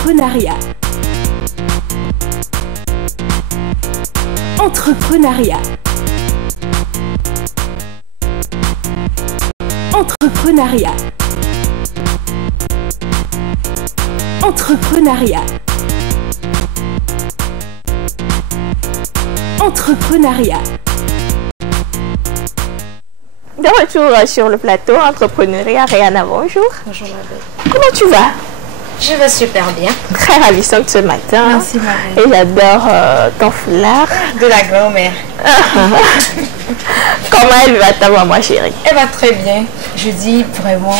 Entrepreneuriat. Entrepreneuriat. Entrepreneuriat. Entrepreneuriat. Entrepreneuriat. De retour sur le plateau Entrepreneuriat, Rihanna, bonjour. Bonjour ma belle. Comment tu vas? Je vais super bien. Très ravissante ce matin. Merci Marie. Et j'adore ton foulard. De la grand-mère. Comment elle va ta maman chérie? Elle va très bien. Je dis vraiment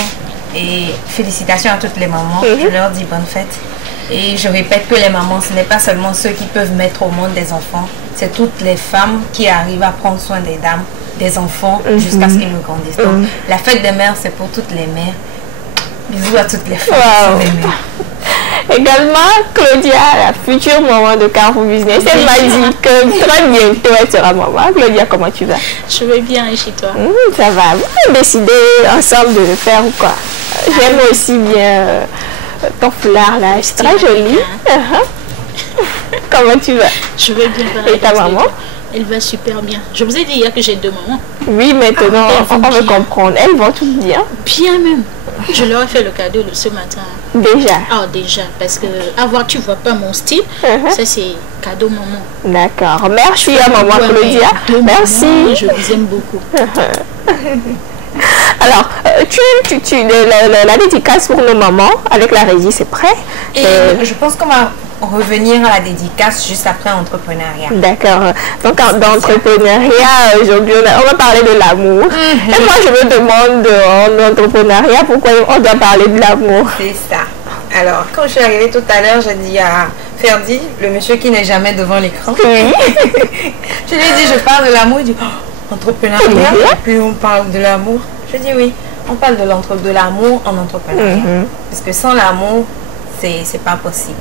et félicitations à toutes les mamans. Je leur dis bonne fête. Et je répète que les mamans, ce n'est pas seulement ceux qui peuvent mettre au monde des enfants. C'est toutes les femmes qui arrivent à prendre soin des dames, des enfants, jusqu'à ce qu'ils nous grandissent. Donc, la fête des mères, c'est pour toutes les mères. Bisous à toutes les femmes qui sont des mères. Également, Claudia, la future maman de Carrefour Business, elle m'a dit que très bientôt elle sera maman. Claudia, comment tu vas? Je vais bien et chez toi? Ça va. Vous avez décidé ensemble de le faire ou quoi? J'aime aussi bien ton foulard là, c'est très joli. Comment tu vas? Je vais bien. Et ta maman? Elle va super bien. Je vous ai dit hier que j'ai deux mamans. Oui, maintenant on veut comprendre. Elles vont toutes bien? Bien même. Je leur ai fait le cadeau ce matin. Déjà? Ah déjà, parce que avoir tu vois pas mon style, ça c'est cadeau maman. D'accord. Merci à maman Claudia. Merci. Maman, je vous aime beaucoup. Alors, la dédicace pour nos mamans avec la régie, c'est prêt? Et je pense qu'on va revenir à la dédicace juste après entrepreneuriat. D'accord. Donc, dans entrepreneuriat, aujourd'hui, on va parler de l'amour. Et moi, je me demande en entrepreneuriat pourquoi on doit parler de l'amour. C'est ça. Alors, quand je suis arrivée tout à l'heure, j'ai dit à Ferdi, le monsieur qui n'est jamais devant l'écran. Je lui ai dit, je parle de l'amour. Il dit, oh, entrepreneuriat, et puis on parle de l'amour. Je dis oui, on parle de l'amour en entrepreneuriat. Parce que sans l'amour, c'est pas possible.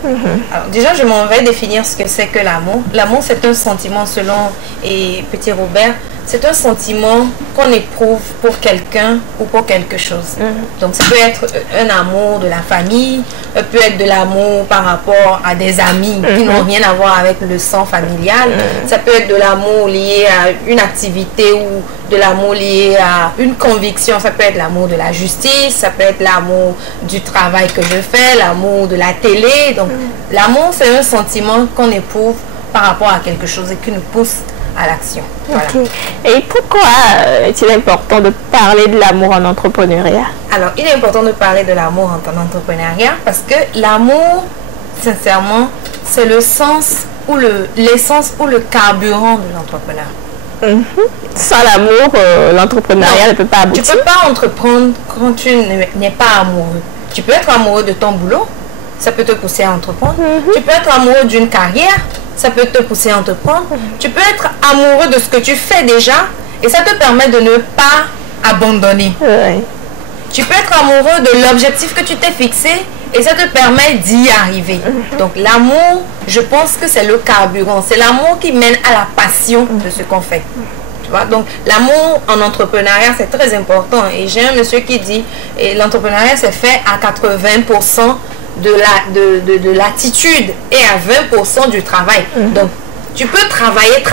Alors déjà, je m'en vais définir ce que c'est que l'amour. L'amour, c'est un sentiment selon Petit Robert. C'est un sentiment qu'on éprouve pour quelqu'un ou pour quelque chose. Donc, ça peut être un amour de la famille, ça peut être de l'amour par rapport à des amis qui n'ont rien à voir avec le sang familial. Ça peut être de l'amour lié à une activité ou de l'amour lié à une conviction. Ça peut être l'amour de la justice, ça peut être l'amour du travail que je fais, l'amour de la télé. Donc, l'amour, c'est un sentiment qu'on éprouve par rapport à quelque chose et qui nous pousse à l'action. Voilà. Et pourquoi est-il important de parler de l'amour en entrepreneuriat? Alors, il est important de parler de l'amour en entrepreneuriat parce que l'amour, sincèrement, c'est le sens ou l'essence ou le carburant de l'entrepreneur. Sans l'amour, l'entrepreneuriat ne peut pas aboutir. Tu ne peux pas entreprendre quand tu n'es pas amoureux. Tu peux être amoureux de ton boulot, ça peut te pousser à entreprendre. Tu peux être amoureux d'une carrière, ça peut te pousser à entreprendre. Tu peux être amoureux de ce que tu fais déjà et ça te permet de ne pas abandonner. Tu peux être amoureux de l'objectif que tu t'es fixé et ça te permet d'y arriver. Donc l'amour, je pense que c'est le carburant. C'est l'amour qui mène à la passion de ce qu'on fait. Tu vois? Donc l'amour en entrepreneuriat, c'est très important. Et j'ai un monsieur qui dit, l'entrepreneuriat c'est fait à 80% de l'attitude et à 20% du travail. Donc, tu peux travailler,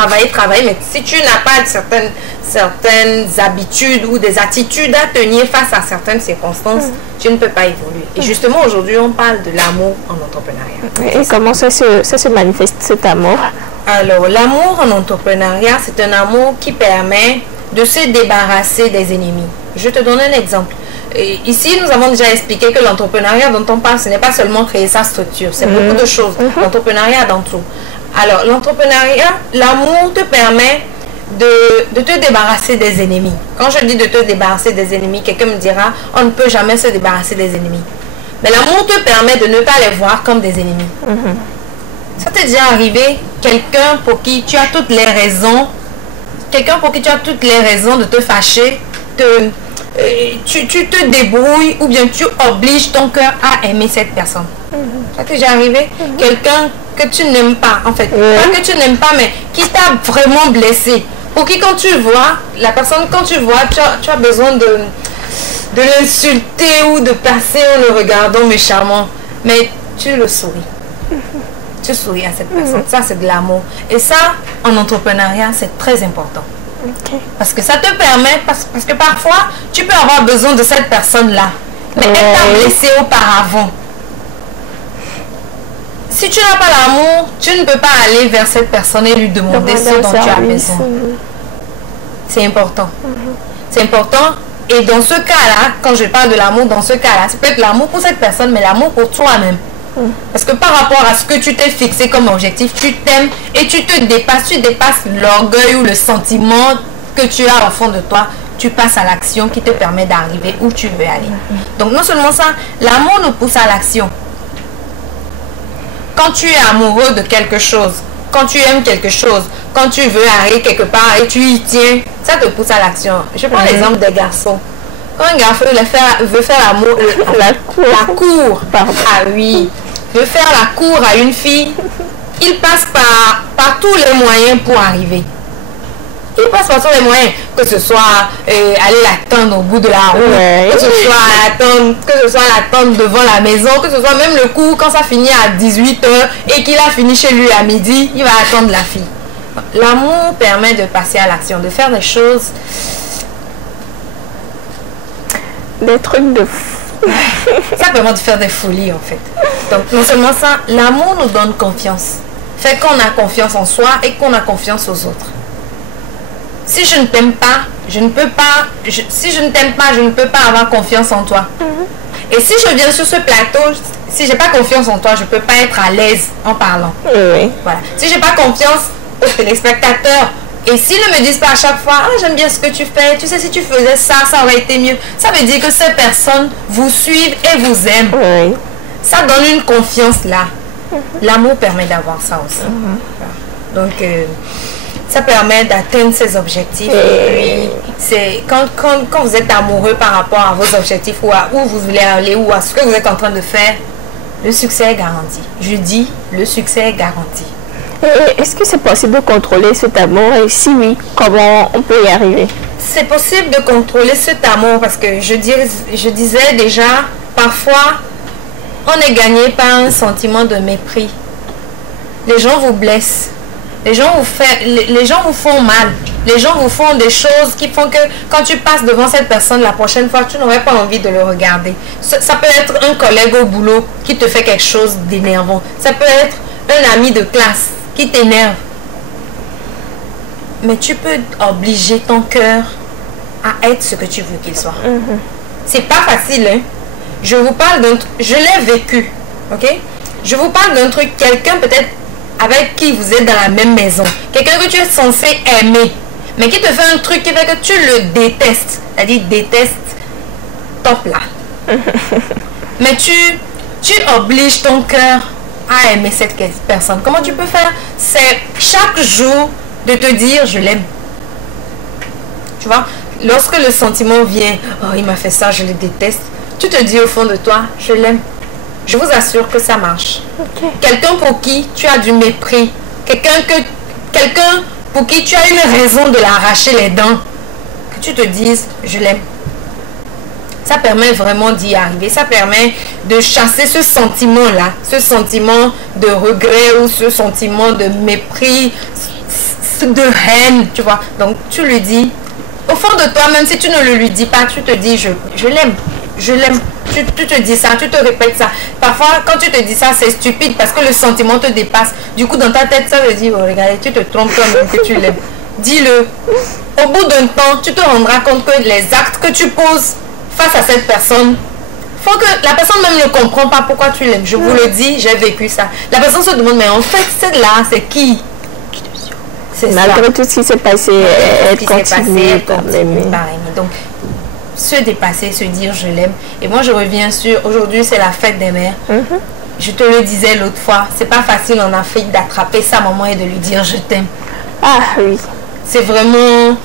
mais si tu n'as pas certaines habitudes ou des attitudes à tenir face à certaines circonstances, tu ne peux pas évoluer. Et justement, aujourd'hui, on parle de l'amour en entrepreneuriat. Et comment ça se manifeste, cet amour? Alors, l'amour en entrepreneuriat, c'est un amour qui permet de se débarrasser des ennemis. Je te donne un exemple. Et ici, nous avons déjà expliqué que l'entrepreneuriat dont on parle, ce n'est pas seulement créer sa structure, c'est beaucoup de choses. L'entrepreneuriat dans tout. Alors, l'entrepreneuriat, l'amour te permet de te débarrasser des ennemis. Quand je dis de te débarrasser des ennemis, quelqu'un me dira, on ne peut jamais se débarrasser des ennemis. Mais l'amour te permet de ne pas les voir comme des ennemis. Ça t'est déjà arrivé, quelqu'un pour qui tu as toutes les raisons, de te fâcher, tu te débrouilles ou bien tu obliges ton cœur à aimer cette personne. Ça t'est déjà arrivé? Quelqu'un que tu n'aimes pas, en fait. Pas que tu n'aimes pas, mais qui t'a vraiment blessé. Pour qui quand tu vois, la personne, quand tu vois, tu as besoin de l'insulter ou de passer en le regardant méchamment. Mais tu le souris. Tu souris à cette personne. Ça, c'est de l'amour. Et ça, en entrepreneuriat, c'est très important. Parce que ça te permet, parce que parfois, tu peux avoir besoin de cette personne-là. Mais elle t'a blessé auparavant. Si tu n'as pas l'amour, tu ne peux pas aller vers cette personne et lui demander ce dont tu as besoin. C'est important. C'est important. Et dans ce cas-là, quand je parle de l'amour, dans ce cas-là, c'est peut-être l'amour pour cette personne, mais l'amour pour toi-même. Parce que par rapport à ce que tu t'es fixé comme objectif, tu t'aimes et tu te dépasses, tu dépasses l'orgueil ou le sentiment que tu as au fond de toi, tu passes à l'action qui te permet d'arriver où tu veux aller. Donc non seulement ça, l'amour nous pousse à l'action. Quand tu es amoureux de quelque chose, quand tu aimes quelque chose, quand tu veux aller quelque part et tu y tiens, ça te pousse à l'action. Je prends l'exemple des garçons. Quand un garçon veut faire l'amour, la cour, ah oui, veut faire la cour à une fille, il passe par tous les moyens pour arriver. Il passe par tous les moyens, que ce soit aller l'attendre au bout de la route, que ce soit l'attendre devant la maison, que ce soit même le cours quand ça finit à 18h et qu'il a fini chez lui à midi, il va attendre la fille. L'amour permet de passer à l'action, de faire des choses. Des trucs de fou. Ça permet de faire des folies en fait. Donc non seulement ça, l'amour nous donne confiance. Fait qu'on a confiance en soi et qu'on a confiance aux autres. Si je ne t'aime pas, je ne peux pas. Si je ne t'aime pas, je ne peux pas avoir confiance en toi. Et si je viens sur ce plateau, si j'ai pas confiance en toi, je peux pas être à l'aise en parlant. Voilà. Si j'ai pas confiance aux téléspectateurs, et s'ils ne me disent pas à chaque fois, ah, j'aime bien ce que tu fais, tu sais, si tu faisais ça, ça aurait été mieux. Ça veut dire que ces personnes vous suivent et vous aiment. Ça donne une confiance là. L'amour permet d'avoir ça aussi. Donc, ça permet d'atteindre ses objectifs. Et puis, c'est quand vous êtes amoureux par rapport à vos objectifs ou à où vous voulez aller ou à ce que vous êtes en train de faire, le succès est garanti. Je dis, le succès est garanti. Est-ce que c'est possible de contrôler cet amour? Et si oui, comment on peut y arriver? C'est possible de contrôler cet amour parce que je disais déjà, parfois, on est gagné par un sentiment de mépris. Les gens vous blessent. Les gens vous font mal. Les gens vous font des choses qui font que quand tu passes devant cette personne la prochaine fois, tu n'aurais pas envie de le regarder. Ça peut être un collègue au boulot qui te fait quelque chose d'énervant. Ça peut être un ami de classe qui t'énerve. Mais tu peux obliger ton cœur à être ce que tu veux qu'il soit. C'est pas facile, hein. Je vous parle d'un truc, je l'ai vécu, ok? Je vous parle d'un truc, quelqu'un peut-être avec qui vous êtes dans la même maison, quelqu'un que tu es censé aimer, mais qui te fait un truc qui fait que tu le détestes, c'est-à-dire déteste, top là. Mais tu obliges ton cœur à aimer cette personne. Comment tu peux faire? C'est chaque jour de te dire je l'aime. Tu vois, lorsque le sentiment vient, oh il m'a fait ça, je le déteste, tu te dis au fond de toi, je l'aime. Je vous assure que ça marche. Quelqu'un pour qui tu as du mépris, quelqu'un pour qui tu as une raison de l'arracher les dents, que tu te dises, je l'aime. Ça permet vraiment d'y arriver. Ça permet de chasser ce sentiment-là, ce sentiment de regret ou ce sentiment de mépris, de haine, tu vois. Donc, tu lui dis, au fond de toi, même si tu ne le lui dis pas, tu te dis, je l'aime. Je l'aime. Tu te dis ça, tu te répètes ça. Parfois, quand tu te dis ça, c'est stupide parce que le sentiment te dépasse. Du coup, dans ta tête, ça veut dire, oh, regardez, tu te trompes toi-même que tu l'aimes. Dis-le. Au bout d'un temps, tu te rendras compte que les actes que tu poses face à cette personne, faut que la personne même ne comprend pas pourquoi tu l'aimes. Je vous le dis, j'ai vécu ça. La personne se demande, mais en fait, celle-là, c'est qui? Malgré tout ce qui s'est passé, elle continue par l'aimer. Donc, se dépasser, se dire je l'aime. Et moi je reviens sur, aujourd'hui c'est la fête des mères. Je te le disais l'autre fois, c'est pas facile en Afrique d'attraper sa maman et de lui dire je t'aime. Ah oui. C'est vraiment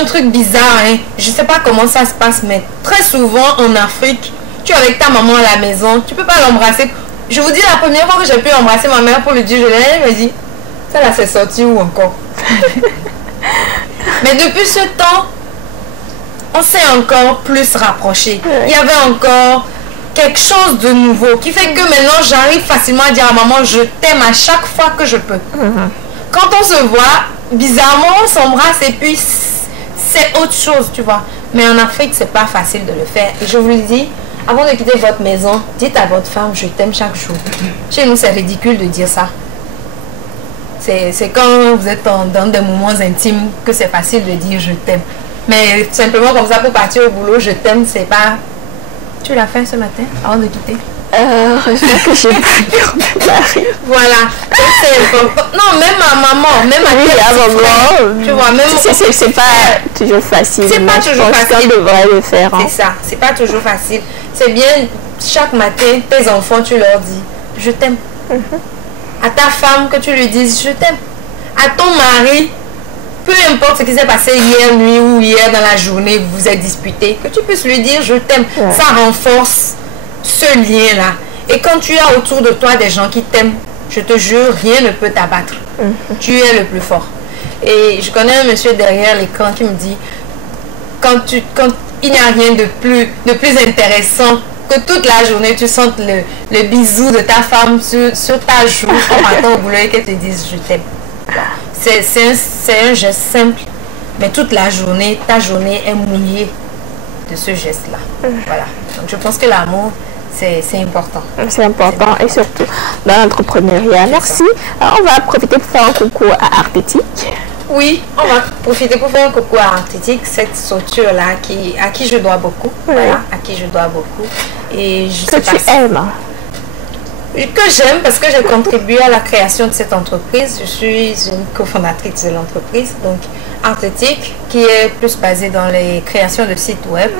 un truc bizarre, hein. Je sais pas comment ça se passe, mais très souvent en Afrique, tu es avec ta maman à la maison, tu peux pas l'embrasser. Je vous dis, la première fois que j'ai pu embrasser ma mère pour lui dire je l'aime, elle me dit, ça là c'est sorti où encore? Mais depuis ce temps, on s'est encore plus rapprochés. Il y avait encore quelque chose de nouveau qui fait que maintenant j'arrive facilement à dire à maman je t'aime à chaque fois que je peux. Quand on se voit, bizarrement on s'embrasse et puis c'est autre chose, tu vois. Mais en Afrique, c'est pas facile de le faire. Et je vous le dis, avant de quitter votre maison, dites à votre femme je t'aime chaque jour. Chez nous, c'est ridicule de dire ça. C'est quand vous êtes dans des moments intimes que c'est facile de dire je t'aime. Mais simplement comme ça pour partir au boulot, je t'aime, c'est pas... Tu l'as fait ce matin avant de quitter? J'espère que j'ai pas eu de mari. Voilà. C'est important. Non, même ma maman, même à maman, tu vois, même... C'est pas toujours facile. C'est pas toujours facile. On devrait le faire. Hein. C'est ça, c'est pas toujours facile. C'est bien, chaque matin, tes enfants, tu leur dis je t'aime. À ta femme, que tu lui dises je t'aime. À ton mari, peu importe ce qui s'est passé hier nuit ou hier dans la journée, vous vous êtes disputé, que tu puisses lui dire je t'aime. Ouais. Ça renforce ce lien-là. Et quand tu as autour de toi des gens qui t'aiment, je te jure, rien ne peut t'abattre. Tu es le plus fort. Et je connais un monsieur derrière l'écran qui me dit quand il n'y a rien de plus intéressant que toute la journée tu sentes le bisou de ta femme sur ta joue en partant au boulot et qu'elle te dise je t'aime. C'est un geste simple, mais toute la journée, ta journée est mouillée de ce geste-là. Voilà. Donc je pense que l'amour, c'est important. C'est important et surtout dans l'entrepreneuriat. Merci. Alors, on va profiter pour faire un coucou à Artétique. Oui, on va profiter pour faire un coucou à Artétique, cette structure-là à qui je dois beaucoup. Oui. Voilà, à qui je dois beaucoup. Et je que tu aimes. Que j'aime parce que j'ai contribué à la création de cette entreprise. Je suis une cofondatrice de l'entreprise, donc Artétique, qui est plus basée dans les créations de sites web,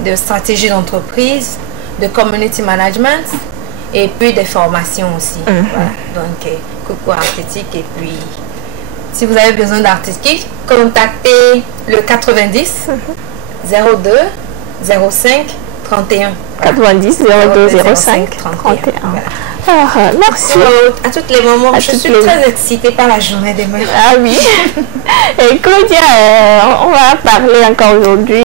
de stratégie d'entreprise, de community management et puis des formations aussi. Voilà. Donc, coucou Artétique. Et puis, si vous avez besoin d'Artétique, contactez le 90 02 05 31. 90 02 05 31. Voilà. Alors, merci. À toutes les moments, je suis très excitée par la journée demain. Ah oui. Et Claudia, on va parler encore aujourd'hui